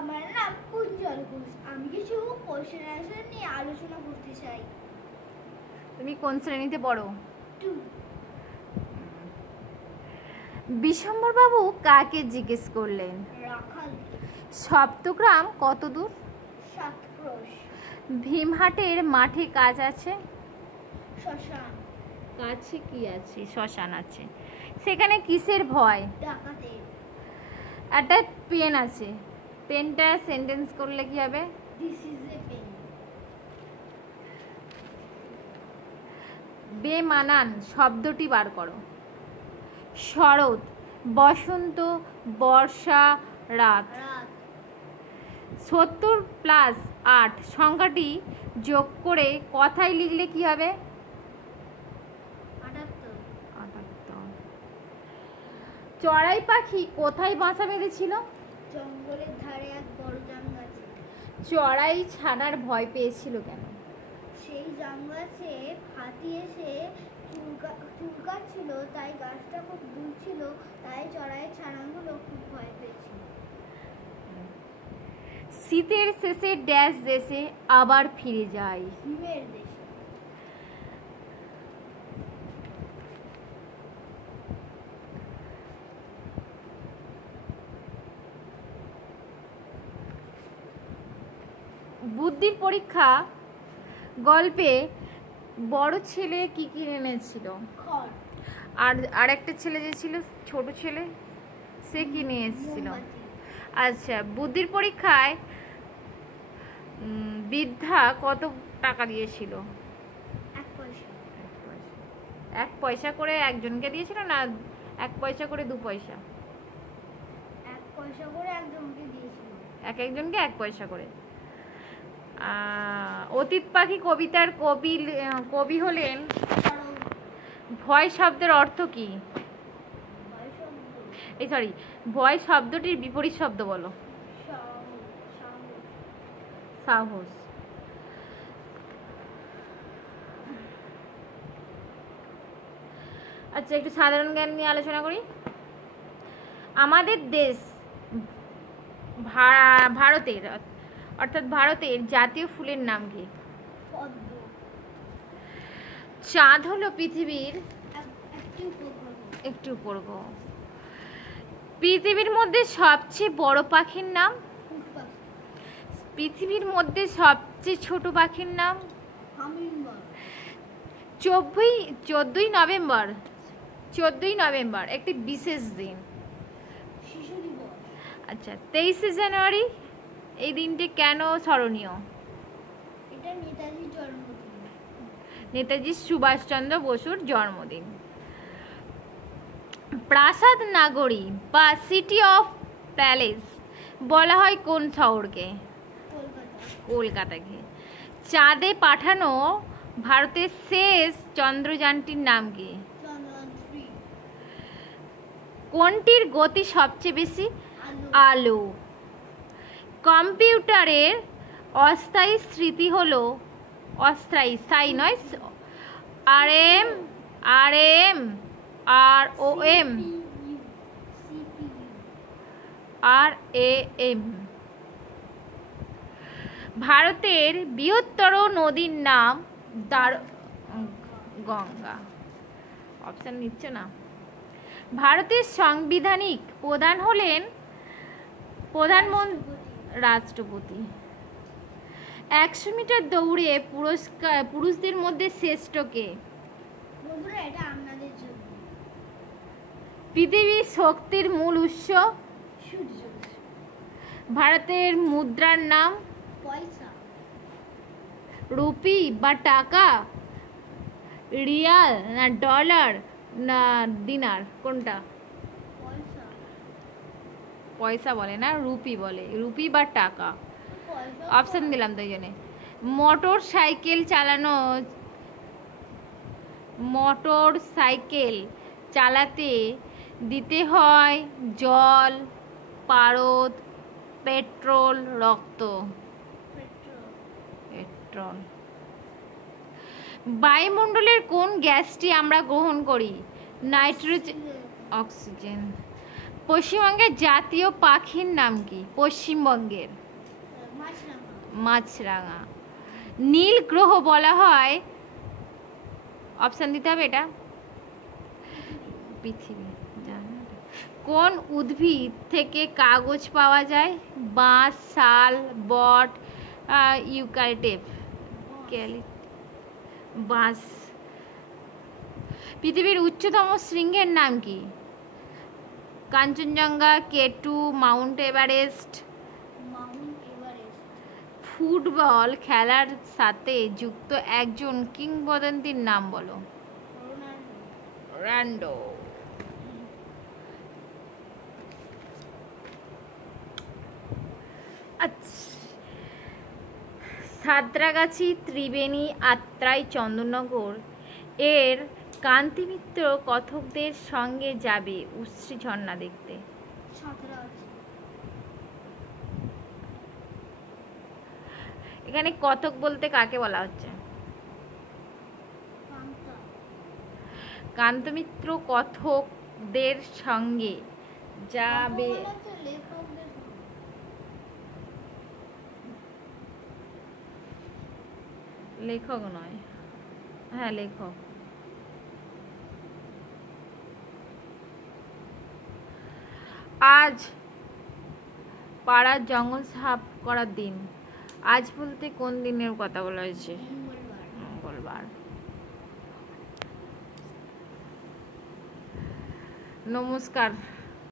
আমার নাম কুঞ্জল ঘোষ। আমি কিছু কোশ্চেন অ্যান্সার নিয়ে আলোচনা করতে চাই। তুমি কোন শ্রেণীতে পড়ো? 2। বিশ্বম্বর বাবু কাকে জিজ্ঞেস করলেন? রাখাল। সপ্তগ্রাম কত দূর? 7 ক্রোশ। ভীমহাটের মাঠে কাজ আছে? শ্মশান। কাছে কি আছে? শ্মশান আছে। সেখানে কিসের ভয়? ডাকাতের। একটা পেন আছে, পেনটা সেন্টেন্স করলে কি হবে? This is a pen. বেমানান শব্দটি বার করো। শরৎ, বসন্ত, বর্ষা, রাত। 70 + 8 সংখ্যাটি যোগ করে কথায় লিখলে কি হবে? 78। চড়াই পাখি কোথায় বাসা বেঁধেছিল? জঙ্গলের ধারে এক বড় জাম গাছে। চড়াই ছানার ভয় পেয়েছিল কেন? সেই জাম গাছে হাতি এসে চুলকাচ্ছিল, তাই গাছটা খুব দুলছিল, তাই চড়াইয়ের ছানাগুলো খুব ভয় পেয়েছিল। শীতের শেষে ড্যাশ দেশে আবার ফিরে যায়? হিমের দেশে। বুদ্ধির পরীক্ষা গল্পে বড় ছেলে কি কিনে এনেছিল? খড়। আর আরেকটা ছেলে যে ছিল, ছোট ছেলে, সে কি নিয়ে এসেছিল? আচ্ছা, বুদ্ধির পরীক্ষায় বৃদ্ধা কত টাকা দিয়েছিল? 1 পয়সা। 1 পয়সা করে একজনকে দিয়েছিল, না 1 পয়সা করে 2 পয়সা? 1 পয়সা করে একজনকে দিয়েছিল। একজনকে 1 পয়সা করে। অতীত পাখি কবিতার কবি হলেন। ভয় শব্দের অর্থ কি? ভয় শব্দটির বিপরীত শব্দ বলো। সাহস। আচ্ছা, একটু সাধারণ জ্ঞান নিয়ে আলোচনা করি। আমাদের দেশ ভারতের, অর্থাৎ ভারতের জাতীয় ফুলের নাম কি? পদ্ম। চাঁদ হলো পৃথিবীর একটি উপগ্রহ। পৃথিবীর মধ্যে সবচেয়ে বড় পাখির নাম? পৃথিবীর মধ্যে সবচেয়ে ছোট পাখির নাম? হামিংবার্ড। 14ই নভেম্বর একটি বিশেষ দিন। শিশু দিবস। আচ্ছা, 23শে জানুয়ারি এই দিনটি কেন স্মরণীয়? এটা নেতাজির জন্মদিন। নেতাজি সুভাষচন্দ্র বসুর জন্মদিন। প্রাসাদ নগরী বা সিটি অফ প্যালেস বলা হয় কোন শহরকে? কলকাতাকে। চাঁদে পাঠানো ভারতের শেষ চন্দ্রযানটির নাম কি? কোনটির গতি সবচেয়ে বেশি? আলো। কম্পিউটারের অস্থায়ী স্মৃতি হলো, অস্থায়ী, স্থায়ী নয়, RAM ভারতের বৃহত্তর নদীর নাম? গঙ্গা। অপশন নিচ্ছে না। ভারতের সাংবিধানিক প্রধান হলেন প্রধানমন্ত্রী, রাষ্ট্রপতি। 100 মিটার দৌড়ে পুরুষদের মধ্যে শ্রেষ্ঠ কে? বন্ধুরা, এটা আপনাদের জন্য। পৃথিবীর শক্তির মূল উৎস? সূর্য। ভারতের মুদ্রার নাম? পয়সা। রুপি বা টাকা, রিয়াল না ডলার না দিনার, কোনটা? পয়সা। পয়সা বলে না, রুপি বলে। রুপি বা টাকা। অপশন দিলাম তাই জন্য। মোটর সাইকেল চালাতে দিতে হয় জল, পারদ, পেট্রোল, রক্ত? পেট্রোল। বায়ুমণ্ডলের কোন গ্যাসটি আমরা গ্রহণ করি? Nitrogen, oxygen. পশ্চিমবঙ্গের জাতীয় পাখির নাম কি? পশ্চিমবঙ্গের মাছরাঙা। মাছরাঙা। নীল গ্রহ বলা হয়, অপশন দিতে হবে এটা, পৃথিবী। কোন উদ্ভিদ থেকে কাগজ পাওয়া যায়? বাঁশ, শাল, বট, ইউক্যালিপটাস। বাঁশ। পৃথিবীর উচ্চতম শৃঙ্গের নাম কি? Kanchenjunga, K two, Mount Everest. Mount Everest. Football খেলার সাথে যুক্ত একজন কিংবদন্তির নাম বলো। রোনাল্ডো। সাঁতরাগাছি, ত্রিবেণী, আত্রাই, চন্দননগর এর কান্তিমিত্র কথকদের সঙ্গে যাবে উশ্রী ঝর্ণা দেখতে। এখানে কথক বলতে কাকে বলা হচ্ছে? কান্তমিত্র কথকদের সঙ্গে যাবে। লেখক নয়, হ্যাঁ লেখক। আজ পাড়ার জঙ্গল সাফ করার দিন। আজ বলতে কোন দিনের কথা বলা হয়েছে? মঙ্গলবার। নমস্কার।